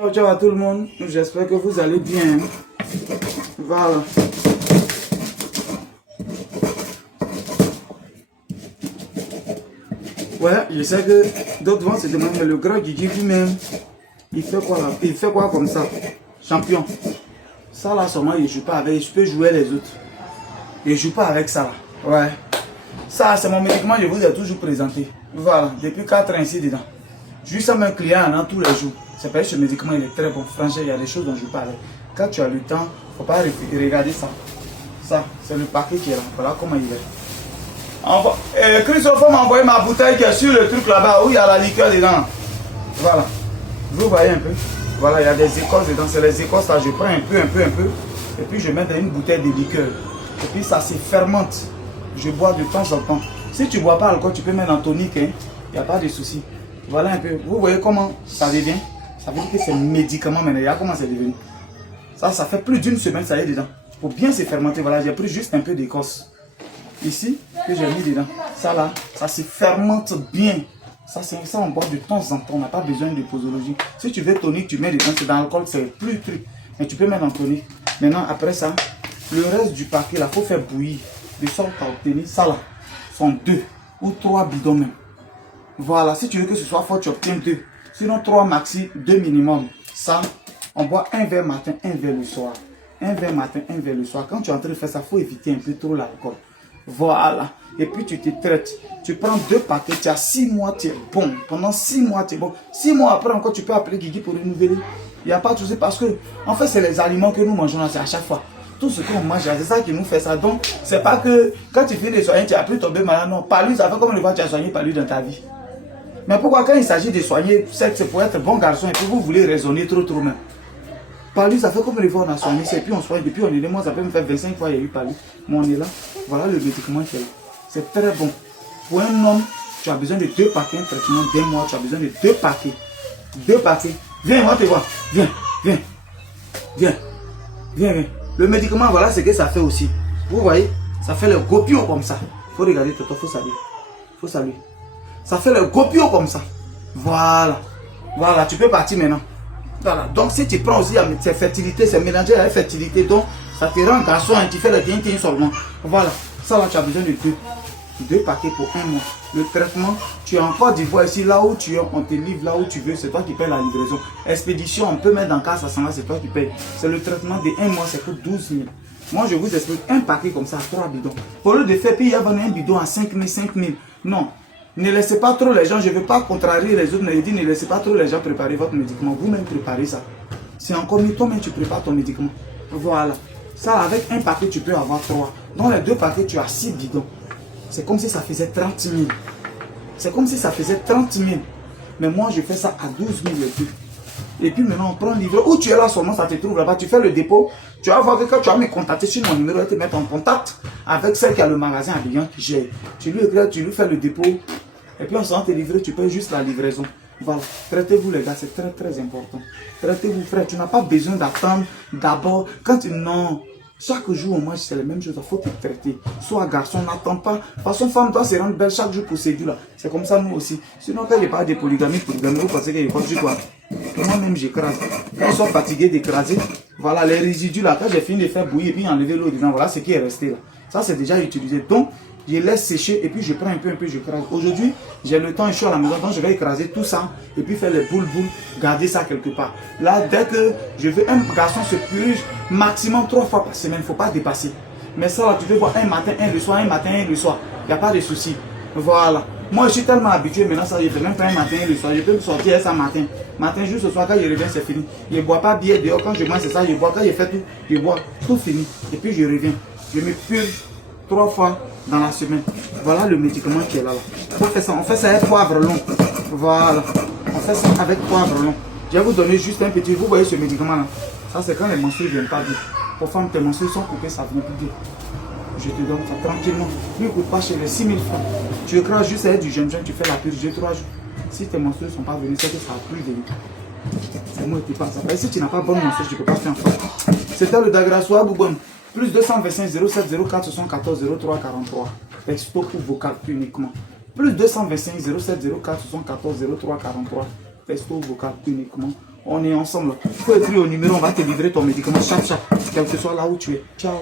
Ciao, ciao à tout le monde, j'espère que vous allez bien. Voilà. Ouais, je sais que d'autres vont se demander, mais le grand Guigui lui-même, il fait quoi là? Il fait quoi comme ça? Champion. Ça là, seulement, il ne joue pas avec, je peux jouer les autres. Il ne joue pas avec ça là. Ouais. Ça, c'est mon médicament, je vous ai toujours présenté. Voilà, depuis 4 ans ici dedans. Juste à mes clients tous les jours. C'est parce que ce médicament il est très bon. Franchement, il y a des choses dont je parle. Quand tu as le temps, il ne faut pas regarder ça. Ça, c'est le paquet qui est là. Voilà comment il est. Christophe m'a envoyé ma bouteille qui est sur le truc là-bas où il y a la liqueur dedans. Voilà. Vous voyez un peu. Voilà, il y a des écorces dedans. C'est les écorces là. Je prends un peu. Et puis je mets dans une bouteille de liqueur. Et puis ça se fermente. Je bois de temps en temps. Si tu ne bois pas alcool, tu peux mettre en tonique. Il n'y a pas de souci. Voilà un peu. Vous voyez comment ça devient? Ça veut dire que c'est médicament maintenant. Regarde comment c'est devenu. Ça fait plus d'une semaine, ça y est dedans. Pour bien se fermenter, voilà, j'ai pris juste un peu d'écorce. Ici, que j'ai mis dedans. Ça là, ça se fermente bien. Ça, on boit de temps en temps. On n'a pas besoin de posologie. Si tu veux tonique, tu mets dedans. C'est dans l'alcool, c'est plus truc. Mais tu peux mettre en tonique. Maintenant, après ça, le reste du paquet là, il faut faire bouillir. De sorte à obtenir ça là. Sont 2 ou 3 bidons même. Voilà, si tu veux que ce soit fort, tu obtiens 2. Sinon 3 maxi, 2 minimum. Ça, on boit un verre matin, un verre le soir. Un verre matin, un verre le soir. Quand tu es en train de faire ça, il faut éviter un peu trop l'alcool. Voilà. Et puis tu te traites. Tu prends 2 paquets, tu as 6 mois, tu es bon. Pendant 6 mois, tu es bon. 6 mois après encore, tu peux appeler Guigui pour renouveler. Il n'y a pas de souci parce que, en fait, c'est les aliments que nous mangeons là, c'est à chaque fois. Tout ce qu'on mange, c'est ça qui nous fait ça. Donc, c'est pas que quand tu finis de soigner, tu as plus tombé malade. Non, pas lui, ça fait comme une fois que tu as soigné par lui dans ta vie. Mais pourquoi quand il s'agit de soigner, c'est pour être bon garçon et puis vous voulez raisonner trop même. Par lui, ça fait comme une fois on a soigné, et puis on soigne, depuis on est là, moi ça peut me faire 25 fois il y a eu par lui. Mais on est là, voilà le médicament qui est là. C'est très bon. Pour un homme, tu as besoin de 2 paquets, un traitement d'un mois, tu as besoin de 2 paquets. 2 paquets. Viens, on te voit. Viens. Le médicament, voilà ce que ça fait aussi. Vous voyez, ça fait le gopio comme ça. Il faut regarder, Toto, il faut saluer. Ça fait le gopio comme ça. Voilà. Voilà, tu peux partir maintenant. Voilà. Donc, si tu prends aussi cette fertilité, c'est mélangé avec fertilité. Donc, ça te rend garçon et tu fais le tin seulement. Voilà. Ça, là, tu as besoin de 2 paquets pour 1 mois. Le traitement, tu es en Côte d'Ivoire ici, là où tu es, on te livre là où tu veux. C'est toi qui payes la livraison. Expédition, on peut mettre dans casse à 100 là, c'est toi qui payes. C'est le traitement de 1 mois, c'est pour 12 000. Moi, je vous explique un paquet comme ça, 3 bidons. Pour le de faire, puis il y a un bidon à 5 000. Non. Ne laissez pas trop les gens, je ne veux pas contrarier les autres, mais je dis ne laissez pas trop les gens préparer votre médicament. Vous-même préparez ça. C'est encore mieux, toi-même tu prépares ton médicament. Voilà. Ça, avec un paquet, tu peux avoir 3. Dans les 2 paquets, tu as 6 bidons. C'est comme si ça faisait 30 000. C'est comme si ça faisait 30 000. Mais moi, je fais ça à 12 000 et plus. Et puis maintenant, on prend le livret. Où tu es là, seulement ça te trouve là-bas. Tu fais le dépôt. Tu vas voir que quand tu vas me contacter sur mon numéro, et te mettre en contact avec celle qui a le magasin à Lyon qui gère. Tu lui écris, tu lui fais le dépôt. Et puis on s'en te livrer, tu payes juste la livraison. Voilà. Traitez-vous les gars, c'est très très important. Traitez-vous frère. Tu n'as pas besoin d'attendre d'abord. Quand tu... Non. Chaque jour, moi, c'est la même chose. Il faut te traiter. Sois garçon, n'attends pas. De toute façon, femme doit se rendre belle chaque jour pour séduire là. C'est comme ça, nous aussi. Sinon, quand il n'y a pas de polygamie, vous pensez qu'il y a quoi? Moi-même, j'écrase. Quand ils sont fatigués d'écraser, voilà, les résidus là, quand j'ai fini de faire bouillir et puis enlever l'eau dedans, voilà ce qui est resté là. Ça, c'est déjà utilisé. Donc, je laisse sécher et puis je prends un peu, j'écrase. Aujourd'hui, j'ai le temps, je suis à la maison, donc je vais écraser tout ça et puis faire les boules, garder ça quelque part. Là, dès que je veux, un garçon se purge maximum 3 fois par semaine, il ne faut pas dépasser. Mais ça, là, tu peux voir un matin, un le soir, un matin, un le soir. Il n'y a pas de souci. Voilà. Moi, je suis tellement habitué maintenant, ça, je fais même pas un matin, un le soir. Je peux me sortir ça matin. Matin, juste ce soir, quand je reviens, c'est fini. Je ne bois pas bien dehors. Quand je mange, c'est ça, je bois. Quand je fais tout, je bois. Tout fini. Et puis, je reviens. Je me purge 3 fois dans la semaine. Voilà le médicament qui est là. On fait ça avec poivre long. Voilà. On fait ça avec poivre long. Je vais vous donner juste un petit. Vous voyez ce médicament là. Ça, c'est quand les menstrues ne viennent pas bien. Pour femmes, tes menstrues sont coupées, ça ne vient plus bien. Je te donne ça tranquillement. Ne coûte pas chez les 6 000 francs. Tu écrases juste avec du gingembre, tu fais la purge 3 jours. Si tes menstrues ne sont pas venues, c'est que ça a plus venir. C'est moi qui passe. Si tu n'as pas bonne menstrues, tu ne peux pas faire ça. C'était le Dagrasoa Boubon. Plus 225 07 04 74 03 43. Texto ou vocal uniquement. Plus 225 07 04 74 03 43. Texto ou vocal uniquement. On est ensemble. Il faut écrire au numéro, on va te livrer ton médicament chaque, quel que soit là où tu es. Ciao.